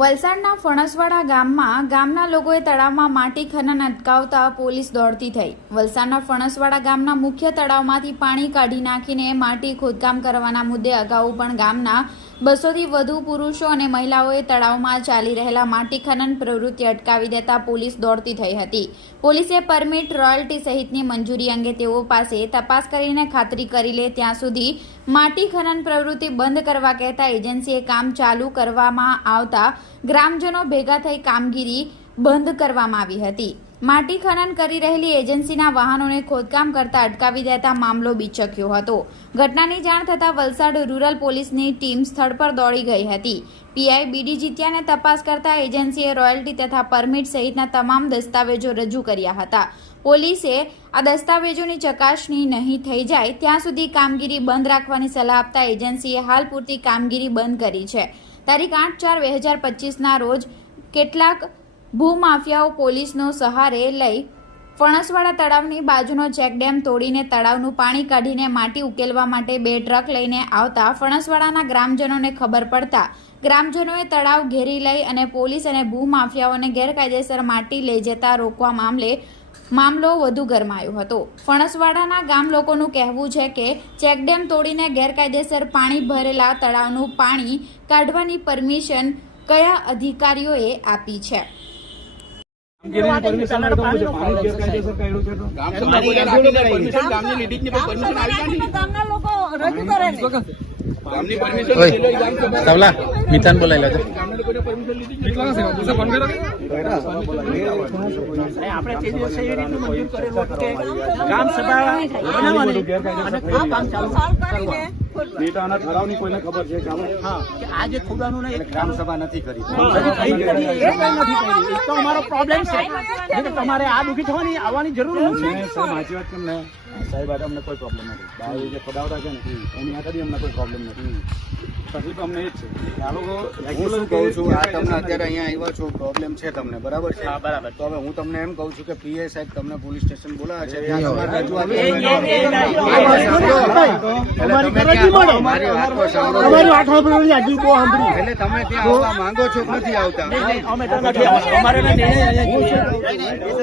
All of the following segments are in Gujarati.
વલસાડના ફણસવાડા ગામમાં ગામના લોકોએ તળાવમાં માટી ખનન અટકાવતા પોલીસ દોડતી થઈ. વલસાડના ફણસવાડા ગામના મુખ્ય તળાવમાંથી પાણી કાઢી નાખીને માટી ખોદકામ કરવાના મુદ્દે અગાઉ પણ ગામના બસોથી વધુ પુરુષો અને મહિલાઓએ તળાવમાં ચાલી રહેલા માટી ખનન પ્રવૃત્તિ અટકાવી દેતા પોલીસ દોડતી થઈ હતી. પોલીસે પરમિટ રોયલ્ટી સહિતની મંજૂરી અંગે તેઓ પાસે તપાસ કરીને ખાતરી કરી લે ત્યાં સુધી માટી ખનન પ્રવૃત્તિ બંધ કરવા કહેતા એજન્સીએ કામ ચાલુ કરવામાં આવતા ગ્રામજનો ભેગા થઈ કામગીરી બંધ કરવામાં આવી હતી. માટી ખનન કરી રહેલી એજન્સીના વાહનોને ખોદકામ કરતા અટકાવી દેતા મામલો બીચક્યો હતો. ઘટનાની જાણ થતાં વલસાડ રૂરલ પોલીસની ટીમ સ્થળ પર દોડી ગઈ હતી. પીઆઈ બીડી જીત્યાને તપાસ કરતા એજન્સીએ રોયલ્ટી તથા પરમિટ સહિતના તમામ દસ્તાવેજો રજૂ કર્યા હતા. પોલીસે આ દસ્તાવેજોની ચકાસણી નહીં થઈ જાય ત્યાં સુધી કામગીરી બંધ રાખવાની સલાહ આપતા એજન્સીએ હાલ પૂરતી કામગીરી બંધ કરી છે. તારીખ આઠ ચાર બે હજાર પચીસના રોજ કેટલાક ભૂમાફિયાઓ પોલીસનો સહારે લઈ ફણસવાડા તળાવની બાજુનો ચેકડેમ તોડીને તળાવનું પાણી કાઢીને માટી ઉકેલવા માટે બે ટ્રક લઈને આવતા ફણસવાડાના ગ્રામજનોને ખબર પડતા ગ્રામજનોએ તળાવ ઘેરી લઈ અને પોલીસ અને ભૂમાફિયાઓને ગેરકાયદેસર માટી લઈ જતા રોકવા મામલે મામલો વધુ ગરમાયો હતો. ફણસવાડાના ગામ લોકોનું કહેવું છે કે ચેકડેમ તોડીને ગેરકાયદેસર પાણી ભરેલા તળાવનું પાણી કાઢવાની પરમિશન કયા અધિકારીઓએ આપી છે? ગામની પરમિશન ગામની લીડીની પરમિશન આવી જાય ગામના લોકો રજૂ કરે છે. આપણે તે દિવસે એ રીતનું મંજૂર કરેલું કે ગ્રામ સભા બનાવવાની. અને કામ ચાલુ. સોલ્વ કરીને ઠરાવની કોઈને ખબર છે કે આપણે હા કે આ જે ખોદાનું ને ગ્રામ સભા નથી કરી. એ કઈ નથી કરી. એ તો અમારો પ્રોબ્લેમ છે. એટલે તમારે આ દુઃખી થવાની આવવાની જરૂર નથી. સાહેબ સાચી વાત કેમ ને? સાહેબ આજે અમને કોઈ પ્રોબ્લેમ નથી. બાવી જે ખોદાવતા છે ને એની આગળ અમને કોઈ પ્રોબ્લેમ નથી. તકલીફ અમને એ જ છે. આ લોકો કહું છું આ તમને અત્યારે અહીંયા આવ્યા છો પ્રોબ્લેમ છે તમને બરાબર છે હા, બરાબર. તો હવે હું તમને એમ કહું છું કે પીએ સાહેબ તમને પોલીસ સ્ટેશન બોલાવે છે ત્યાં તમારે રજૂઆત એ- એ- કરવાની. એ- એ- એટલે તમે ત્યાં આવો, મારી વાત તો સાંભળો. એટલે તમે ત્યાં આવવા માંગો છો કે નથી આવતા નહીં, નહીં, અમે તો નથી આવતા. અમારે નથી. હું શું કહું છું?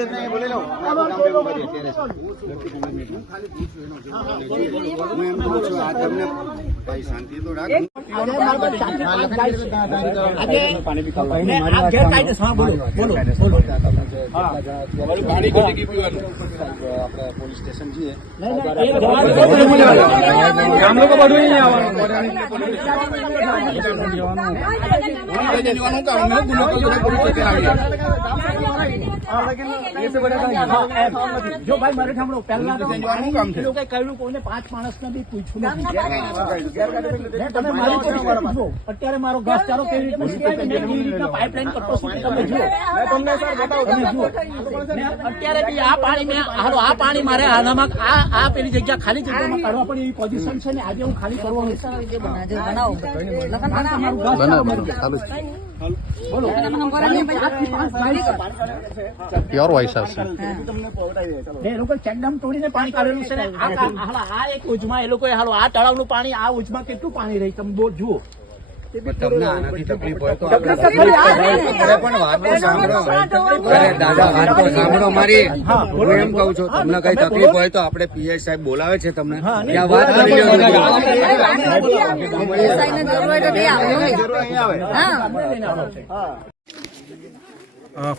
નહીં, બોલી લઉં. આખું ગામ ભેગું કરીએ અત્યારે. હું એમ કહું છું આ તમને ભાઈ શાંતિ તો રાખો ને પોલીસ સ્ટેશન જઈએ ગામ લોકો બધું આવવાનું જો ભાઈ મારે સાંભળો પહેલા કહ્યું કોઈને પાંચ માણસને બી પૂછ્યું નથી તમે મારી અત્યારે મારો ઘાસચારો કેવી રીતના તમે જુઓ. અત્યારે બી આ પાણી મેં હાલો આ પાણી મારે આનામાં આ આ પેલી જગ્યા ખાલી જગ્યામાં કાઢવા પડે એવી પોઝિશન છે ને આજે હું ખાલી કરવાનું પ્યોર વોઇસ આવશે ચેકડેમ તોડીને પાણી કાઢેલું છે ને આ એક ઉજમાં એ લોકોએ હાલો આ તળાવનું પાણી આ ઉજમાં કેટલું પાણી રહી તમે બો જુઓ. તમને આનાથી તકલીફ હોય તો પણ વાત સાંભળો. અરે દાદા વાતો સાંભળો મારી. હું એમ કહું છું તમને કઈ તકલીફ હોય તો આપણે પીઆઈ સાહેબ બોલાવે છે તમને. ત્યાં વાત કરી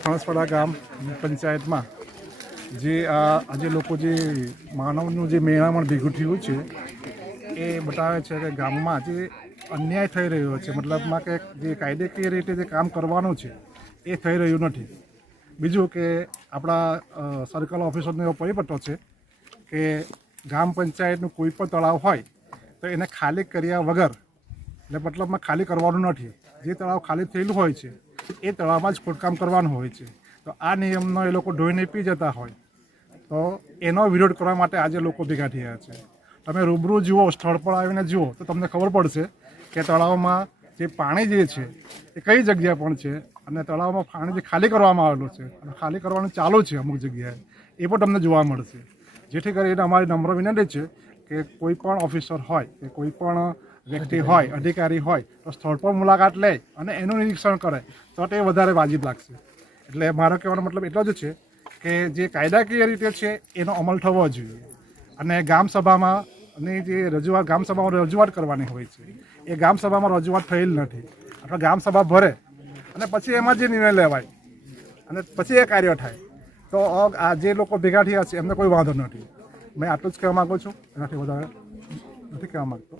ફણસવાડા ગામ પંચાયતમાં જે આ આજે લોકો જે માનવનું જે મેળામણ ભેગું થયું છે એ બતાવે છે કે ગામમાં જે અન્યાય થઈ રહ્યો છે, મતલબમાં કે જે કાયદેકીય રીતે જે કામ કરવાનું છે, એ થઈ રહ્યું નથી. બીજું કે આપણા સર્કલ ઓફિસરનો એવો પરિપત્ર છે કે ગ્રામ પંચાયતનું કોઈ પણ તળાવ હોય, તો એને ખાલી કર્યા વગર, એટલે મતલબમાં ખાલી કરવાનું નથી. જે તળાવ ખાલી થયેલું હોય છે, એ તળાવમાં જ ખોદકામ કરવાનું હોય છે. તો આ નિયમનો એ લોકો ધોઈને પી જતા હોય. તો એનો વિરોધ કરવા માટે આજે લોકો ભેગા થયા છે. તમે રૂબરૂ જુઓ સ્થળ પર આવીને જુઓ તો તમને ખબર પડશે કે તળાવમાં જે પાણી જે છે એ કઈ જગ્યા પણ છે અને તળાવમાં પાણી જે ખાલી કરવામાં આવેલું છે અને ખાલી કરવાનું ચાલુ છે અમુક જગ્યાએ એ પણ તમને જોવા મળશે. જેથી કરીને અમારી નમ્ર વિનંતી છે કે કોઈ પણ ઓફિસર હોય કે કોઈ પણ વ્યક્તિ હોય અધિકારી હોય તો સ્થળ પર મુલાકાત લે અને એનું નિરીક્ષણ કરે તો તે વધારે વાજિબ લાગશે. એટલે મારો કહેવાનો મતલબ એટલો જ છે કે જે કાયદાકીય રીતે છે એનો અમલ થવો જોઈએ. અને ગામ સભામાં ની જે રજૂઆત ગામ સભામાં રજૂઆત કરવાની હોય છે, એ ગામ સભામાં રજૂઆત થયેલ નથી. અથવા ગામ સભા ભરે અને પછી એમાં જે નિર્ણય લેવાય અને પછી એ કાર્ય થાય, તો આ જે લોકો ભેગા થયા છે, એમને કોઈ વાંધો નથી. મેં આટલું જ કહેવા માગું છું. એનાથી વધારે નથી કહેવા માગતો.